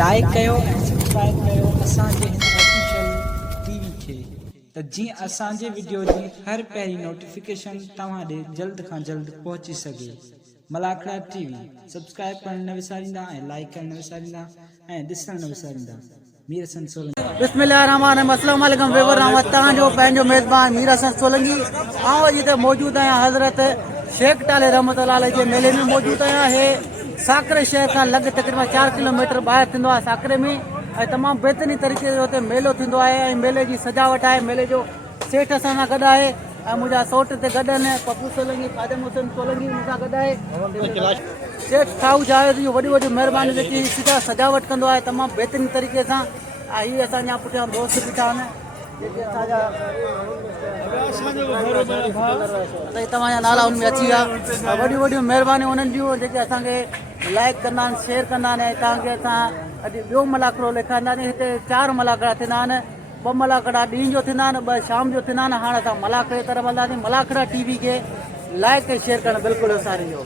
Like कयो ऐं subscribe कयो असांजे हिन ऑफिशियल टीवी खे त जीअं असांजे वीडियो जी हर पहिरीं नोटिफिकेशन तव्हां ॾे जल्द खां जल्द पहुची सघे। मलाखड़ा टीवी सब्सक्राइब करण न विसारींदा ऐं लाइक करण न विसारींदा ऐं ॾिसण न विसारींदा। मीर हसन सोलंकी। बिस्मिल्लाहिर्रहमानिर्रहीम। अस्सलाम वालेकुम वेवर रहमत तव्हांजो पंहिंजो मेज़बान मीर हसन सोलंकी। आउं अॼु हिते मौजूदु आहियां हज़रत शेख टाले रहमतुल्लाह अलैह जे मेले में मौजूदु आहियां। हे साकरे शहर खां लॻ तक़रीबन 4 किलोमीटर ॿाहिरि थींदो आहे साकरे में ऐं तमामु बहितरीन तरीक़े जो हुते मेलो थींदो आहे ऐं मेले जी सजावट आहे। मेले जो सेठ असां सां गॾु आहे ऐं मुंहिंजा सोट ते गॾु आहिनि पप्पू सोलंकी कादम हुसैन सोलंकी मूंसां गॾु आहे। शेख ठाऊ जावेद जी वॾी वॾी महिरबानी जेकी सीधा सजावट कंदो आहे तमामु बहितरीन तरीक़े सां। ऐं हीअ असांजा पुठियां दोस्त बीठा आहिनि जेके असांजा तव्हांजा नाला हुन में अची विया। वॾियूं वॾियूं महिरबानियूं उन्हनि जूं जेके असांखे लाइक कंदा आहिनि शेयर कंदा आहिनि ऐं तव्हांखे असां अॼु ॿियो मलाकड़ो लिखाईंदासीं। हिते 4 मलाकड़ा थींदा आहिनि, 2 मलाकड़ा ॾींहं जो थींदा आहिनि, 2 शाम जो थींदा आहिनि। हाणे असां मलाकड़े तरफ़ हलंदासीं। मलाकड़ा टीवी खे लाइक ऐं शेयर करणु बिल्कुलु विसारिजो।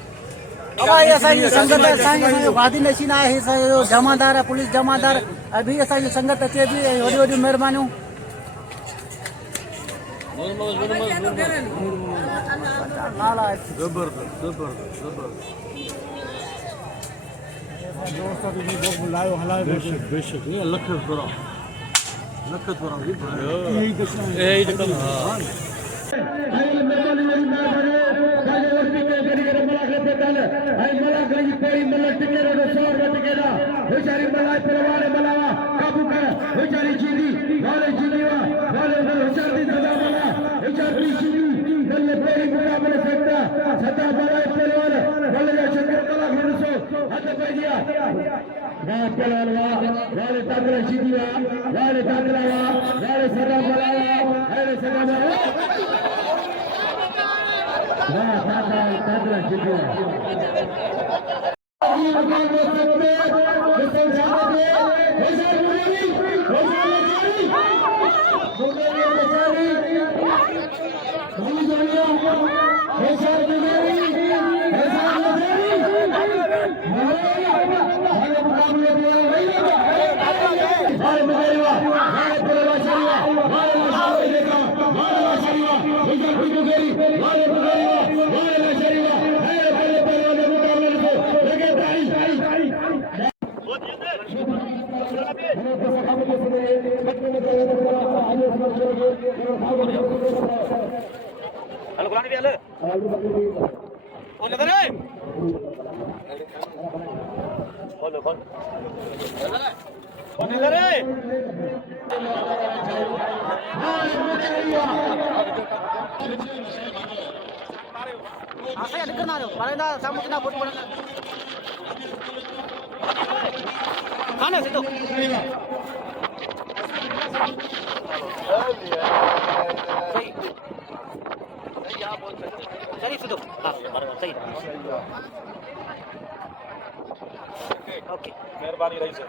असांजी संगत असांजो वादी नशीन आहे, हे असांजो जमादार आहे, पुलिस जमादार ऐं ॿी असांजी संगत अचे थी ऐं वॾियूं वॾियूं महिरबानियूं। मेहरबानी रही सर।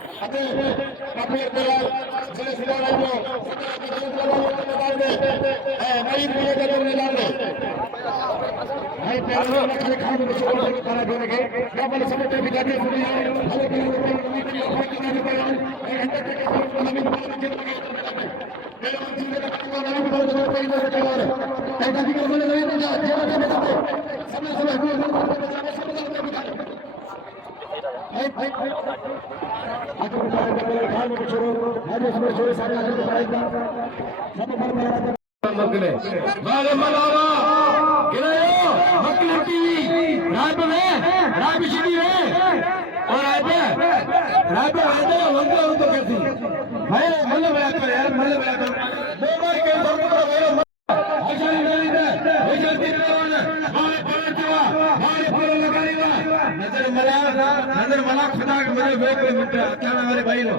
नजर मला खुदा के मेरे वे कोई मित्र क्या हमारे भाई लो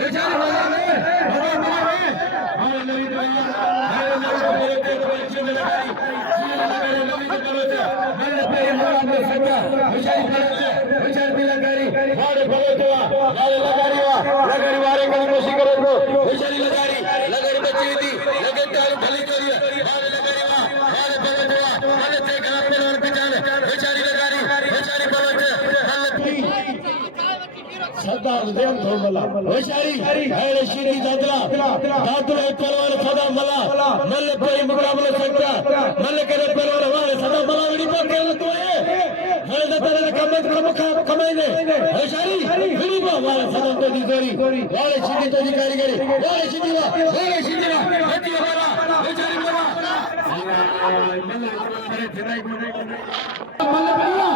ये जान वाला है और मेरे और नबी दुआ है मेरे के बच्चे में लगाई मेरे नबी के करो जा मैंने पे मोरा में सजा विचार करते विचार भी लगाई और भलो दुआ लगारी वाले को कोशिश करो तो विचार लगारी बच्ची थी लगे टाल भली करिए और लगारी और भलो दुआ और ते घर में और पहचान विचारी लगारी विचारी भलो सरदार देव थोमला होशारी है शीरी दादला दादला पहलवान सदा मला मल्ल कोई मुकाबला सकता मल्ल करे पहलवान हमारे सदा मला विड़ी पर खेल तो है तेरे कमत प्रमुख कमाईने होशारी विड़ी पर हमारे सदा तो दी जोरी वाले शीरी तो दी कारीगरी वाले शीरी हती वाला होशारी मला मल्ल बढ़िया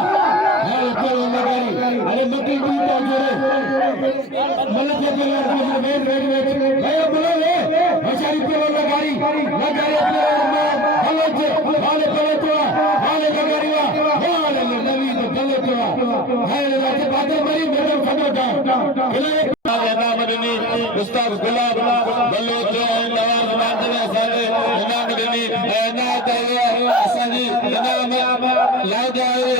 अरे मक्की भी तो जोरे मतलब के लिए वेट भाई बोलो ले हजारी पे लगारी अपने हलो जे हाले पे तो हाले लगारीवा हाले नवी तो गले तो हाले लाते बात मरी मेरे खबर का इला मदनी मुस्ताफ गुलाब बलोच नवाज मादने सारे इना मदनी ना ताया असनी इनाम याद आए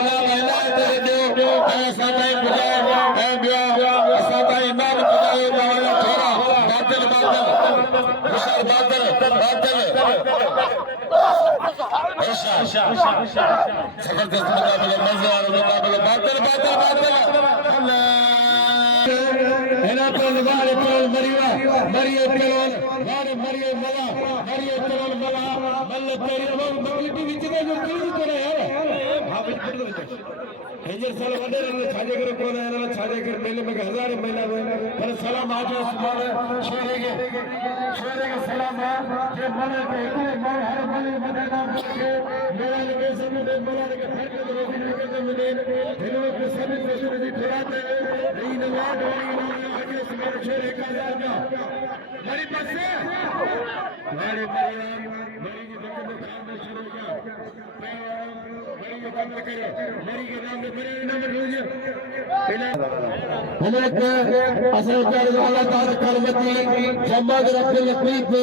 ना तेरे दो ऐसा नहीं बुझाए ऐ बिया ऐसा नहीं इमाम बुझाए वाला छोरा बादल विशाल बादल ऐसा जबरदस्त मुकाबला मजेदार मुकाबला बादल अल्लाह हेना पर वाले पर मरिया पहलवान वाले मरिया मला मल्ल तेरी मगली भी विचने जो क्यों करे यार हेजर साल वडे छाजे कर कोन है छाजे कर मेले में हजार महिला पर सलाम आज सुभान शेरे के सलाम जे मने के मन हर मने मदना के मेरा के समय मना के फर्क रोजी के मिले दिलों के सभी प्रश्न दी थोड़ाते नहीं नवाज वाली आज सुभान शेरे का हजार मेरी पास से हमारे परिवार मेरी की दुकान में काम में शुरू किया मेरी के काम करे मेरी के नाम में मेरे नाम में रोज हमें असल कर अल्लाह ताला करमती जम्मा के रखे लकड़ी पे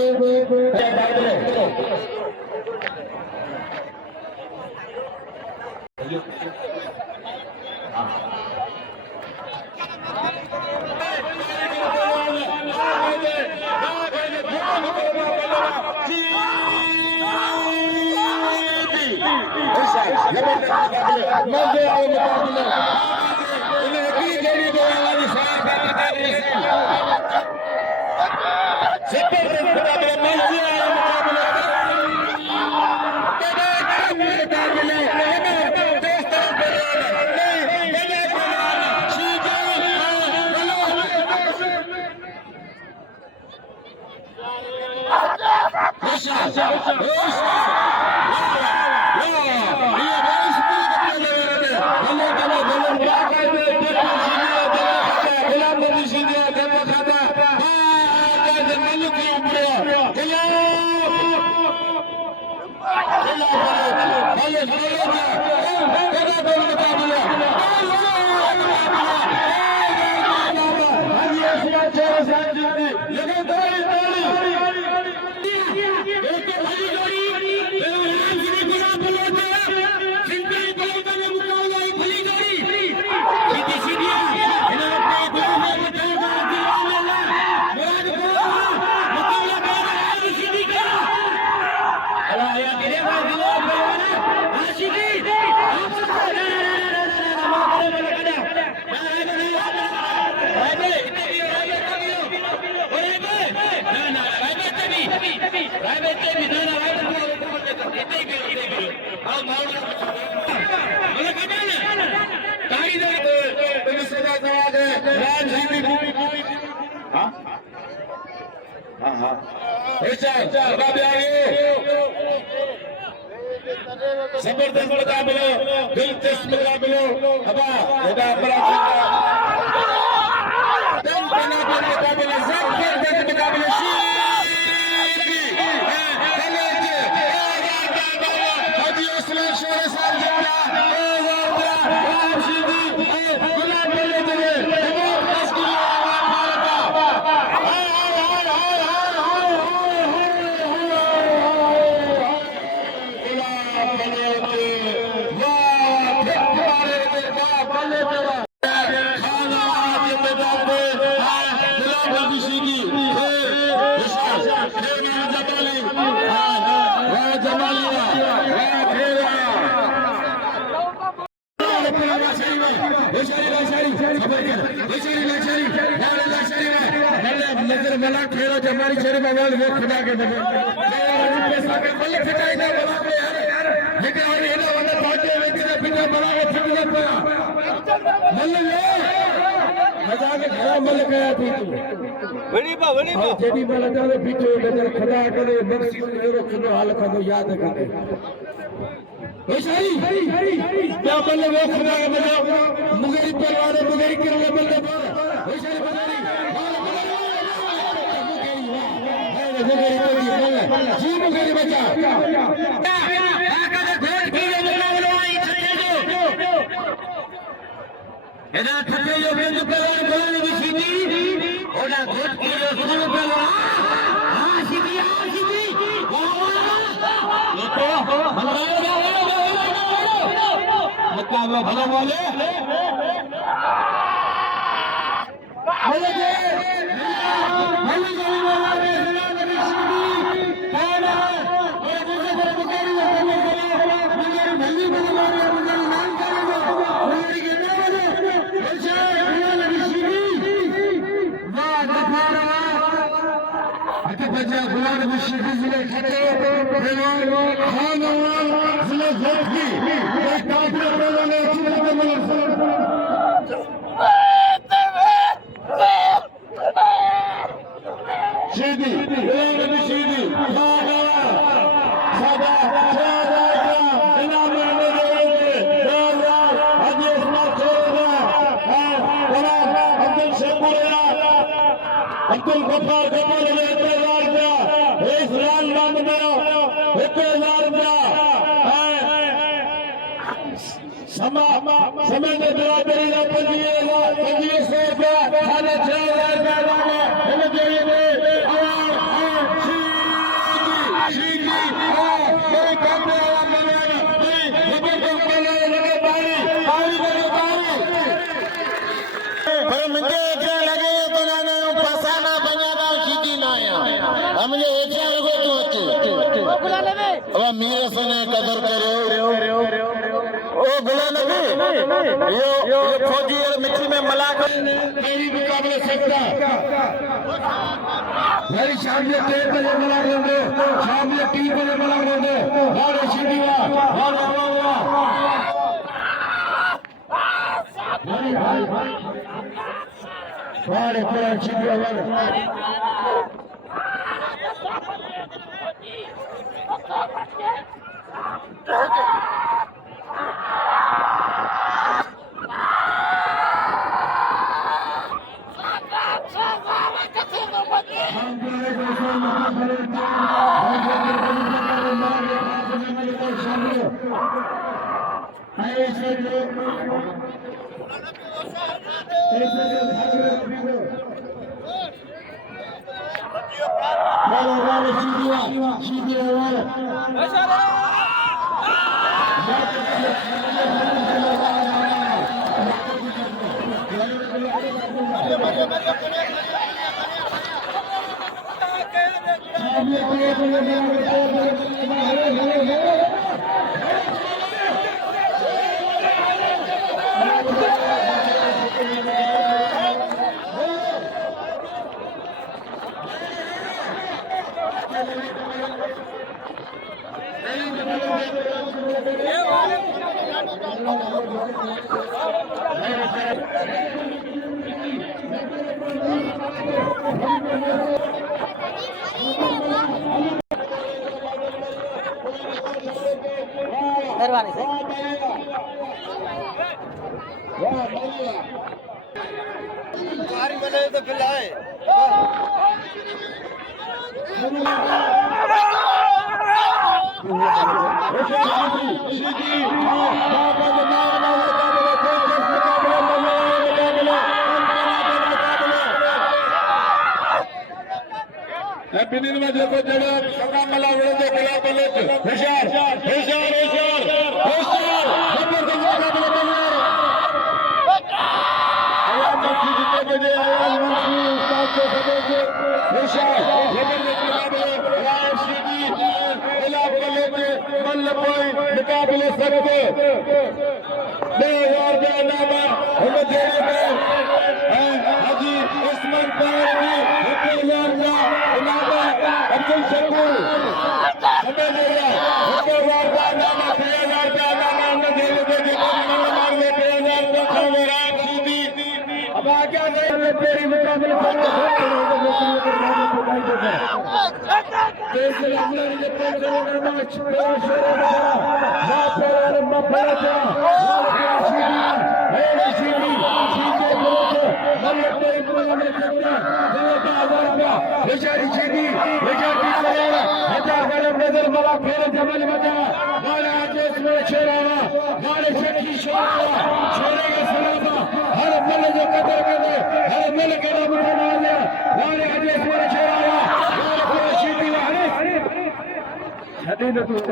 जबरदस्त मुकाबला दिलचस्प मुकाबला हवा होगा मुकाबला जबरदस्त मुकाबला खाना अपना लाचारी में होशारी लाचारी खबर कर होशारी लाचारी यार लाचारी में भले नजर मला खेलो जमारी शरीर में वाल वो खुदा के बने पैसा के बल्ले फिटाई ना बना के यार लेकिन और ये ना वाला बातें व्यक्ति ने बिना बना के फिट ना पाया मल्ले मजा के खराब मल गया थी तू वड़ी बा जेडी मल जाने पीछे नजर खुदा करे बख्शी मेरो खुदा हाल को याद करके होशारी क्या बल्ले वो खुदा के बने मुगेरी पलवार मुगेरी करले बल्ले होशारी बजारी मुगेरी जी मुगेरी बचा एदा थके जो बिंदु पलवार बोलने की सीधी ओना घोट की जो सुनो पलवार हां सीधी लोको मुकाबला भला बोले बोले गुलाम मुश्किल जिले खटे खान जिले जोगी काफिर लोगों ने सीधी सीधी सादा इनाम अब्दुल शेखुर अब्दुल गफ्फार कमाल ने 1000 रुपया इस रान नाम मेरो 1000 रुपया समय में बराबरी ना 2500 रुपया 6000 रुपया लागे इन जरिए सीधी कोई काम वाला बनाना नहीं खबर को करने लगे पानी पर मुझे क्या लगे तो ना पसाना बनेगा सीधी ना हमने ऐसा लोगों तो अब मेरे सने कदर करो ओ गुलाम नबी यो फौजी और मिट्टी में मला कर मेरी मुकाबले सकता मेरी शाम में 3 बजे मला करोगे शाम में 3 बजे मला करोगे और सीधी और भाई सारे पूरा सीधी और मेहरबानी से कारी बने तो खिलाए बिनिन में देखो जगह सका मला विरोधी खिलाफ बोले होशियार होशियार होशियार होशियार नंबर के मुकाबले में आया मुफ्ती जितने बजे आया मुफ्ती उस्ताद को सदस्य होशियार नंबर के मुकाबले राय सीधी खिलाफ बोले मल्ल कोई मुकाबले सकते 2000 रुपया इनाम हुन देने में हाजी उस्मान पारवी 1000 का इनाम अब्दुल शकूर समय दे रहा 1000 का इनाम 3000 का इनाम हुन देने में मार में 3000 का खबरात सीधी अब आ क्या गए तेरी मुकाबले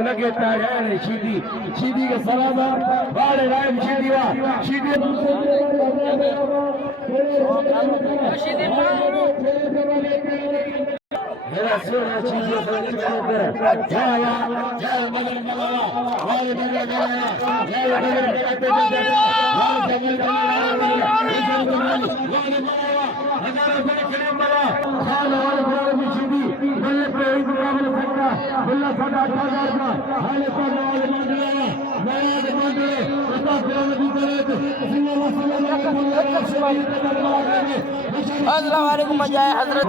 लगे तारे सीधी सीधी के सलामा बाड़े राम सीधी वा सीधी मेरा सोना सीधी जा जा मगर मलावा वाले मगर अस्सलाम वालेकुम मजा है हजरत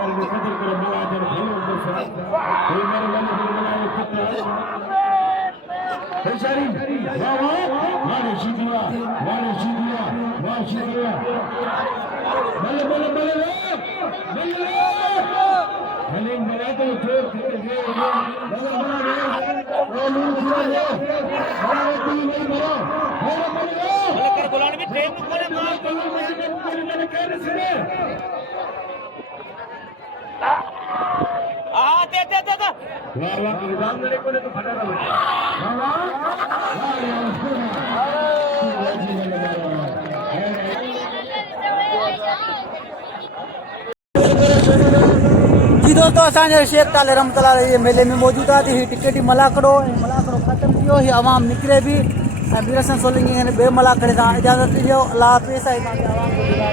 जी दोस्तों असांजे शेख ताले रहमतुल्लाह अलैह मेले में मौजूद आहे ही टिकट मलाकड़ो ख़त्म थियो ही आवाम निकिरे भी मीर हसन सोलंकी बे मलाकड़े सां इजाज़त ॾियो अल्लाह हाफ़िज़ आवाम को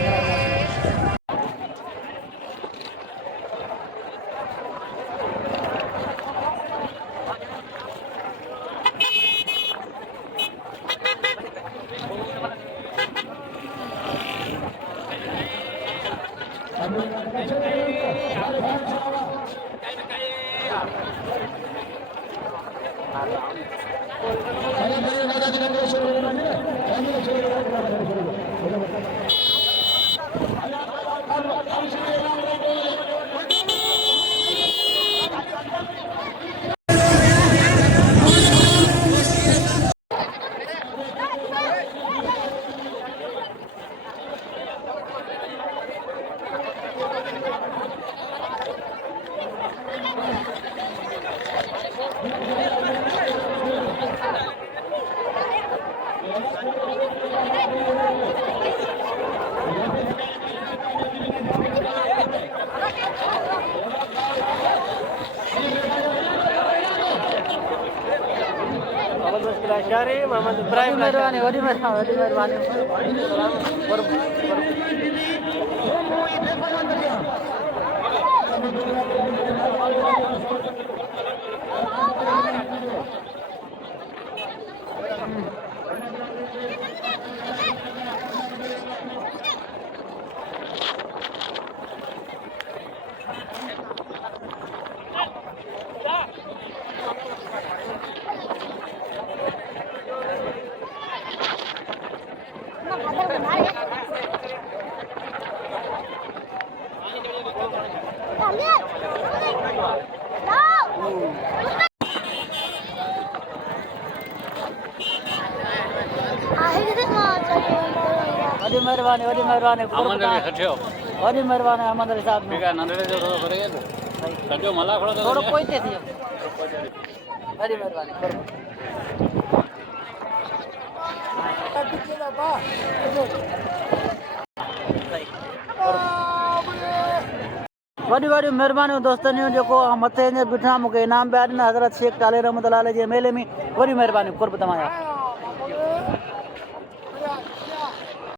मोहम्मद इब्राहिम वडी मेहरबानी वडी मेहरबानी वडी मेहरबानी अहमद अली साहब थोड़ो कोई ते थी वडी मेहरबानी वडी वडी मेहरबानी दोस्तनि जो मथे बीठा मूंखे इनाम पिया ॾिना हज़रत शेख ताले रहमतुल्लाह अलैह जे मेले में वडी मेहरबानी कुर्ब तमाया